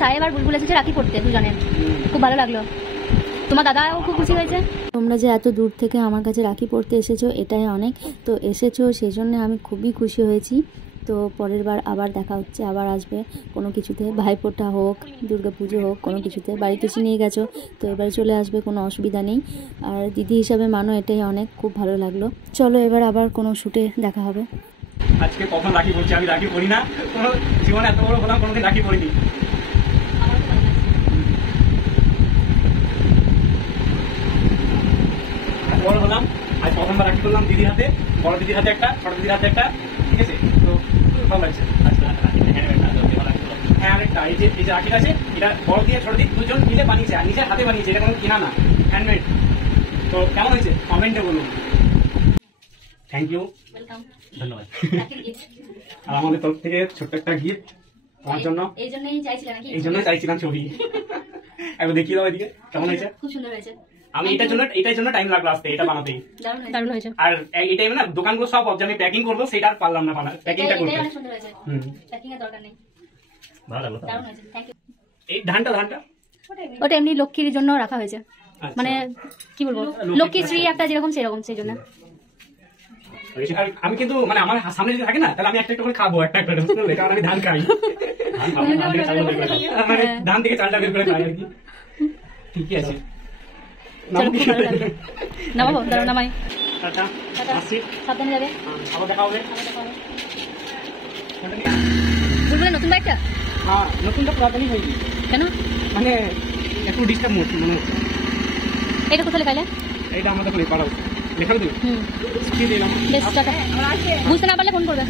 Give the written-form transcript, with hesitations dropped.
সাহেব আর বুলবুল এসেছে রাখি পড়তে, দুজনে খুব ভালো লাগলো। তোমার দাদাও খুব খুশি হয়েছে। তোমরা যে এত দূর থেকে আমার কাছে রাখি পড়তে এসেছো এটাই অনেক, তো এসেছো সেই জন্য আমি খুবই খুশি হয়েছি। তো পরের বার আবার দেখা হচ্ছে, আবার আসবে কোনো কিছুতে, ভাইফোঁটা হোক, দুর্গা পুজো হোক, কোনো কিছুতে। বাড়িতে এসে নিয়ে গেছো তো এবারে চলে আসবে, কোনো অসুবিধা নেই। আর দিদি হিসাবে মানো, এটাই অনেক, খুব ভালো লাগলো। চলো এবার আবার কোনো শ্যুটে দেখা হবে। আজকে প্রথম রাখি পড়ছি, আমি রাখি পড়ি না, কোনো জীবনে এত বড় হলাম কোনোদিন রাখি পড়িনি। এত বড় হলাম, আজ প্রথমবার রাখি করলাম দিদির হাতে, বড় দিদির হাতে একটা, ছোট দিদির হাতে একটা, ঠিক আছে? তো ভালো লাগছে। হ্যাঁ আরেকটা, এই যে রাখিটা আছে, এটা বড় দিয়ে ছোট দিদি দুজন মিলে বানিয়েছে, আর নিজের হাতে বানিয়েছে, এটা কোনো কেনা না, হ্যান্ডমেড। তো কেমন হয়েছে কমেন্টে বলুন। থ্যাংক ইউ, ধন্যবাদ। আর আমাদের তরফ থেকে ছোট্ট একটা গিফট তোমার জন্য, এই জন্যই চাইছিলাম ছবি। একবার দেখিয়ে দাও এদিকে, কেমন হয়েছে? খুব সুন্দর হয়েছে। আমি এটার জন্য টাইম লাগলো আসতে, এটা বানাতেই দারুণ হয়েছে। আর এই টাইমে না দোকানগুলো সব আমি প্যাকিং করবো, সেটা আর পারলাম না প্যাকিংটা করতে। প্যাকিং এর দরকার নেই, ভালো লাগলো, দারুণ হয়েছে। Thank you. এই ধানটা ওটা এমনি লক্ষ্মীর জন্য রাখা হয়েছে, মানে কি বলবো, লক্ষ্মী শ্রী একটা যেরকম সেরকম, সেই জন্য। আমি কিন্তু মানে আমার সামনে যদি থাকে না, তাহলে আমি একটা করে খাবো, একটা কারণ আমি ধান খাই, মানে ধান থেকে চালটা বের করে খাই আর কি। ঠিকই আছে, নামাই সাবধানে যাবে, আবার দেখা হবে। বুলবুলের নতুন বাইকটা? হ্যাঁ, নতুনটা পুরাতনই হয়নি। কেন? মানে একটু ডিস্টার্ব মনে হচ্ছে। এটা কোথায় লেখাইলে? এটা আমাদের করে পাড়াও লেখা দেবে। বেশ, টাটা। বুঝতে না পারলে ফোন করবে।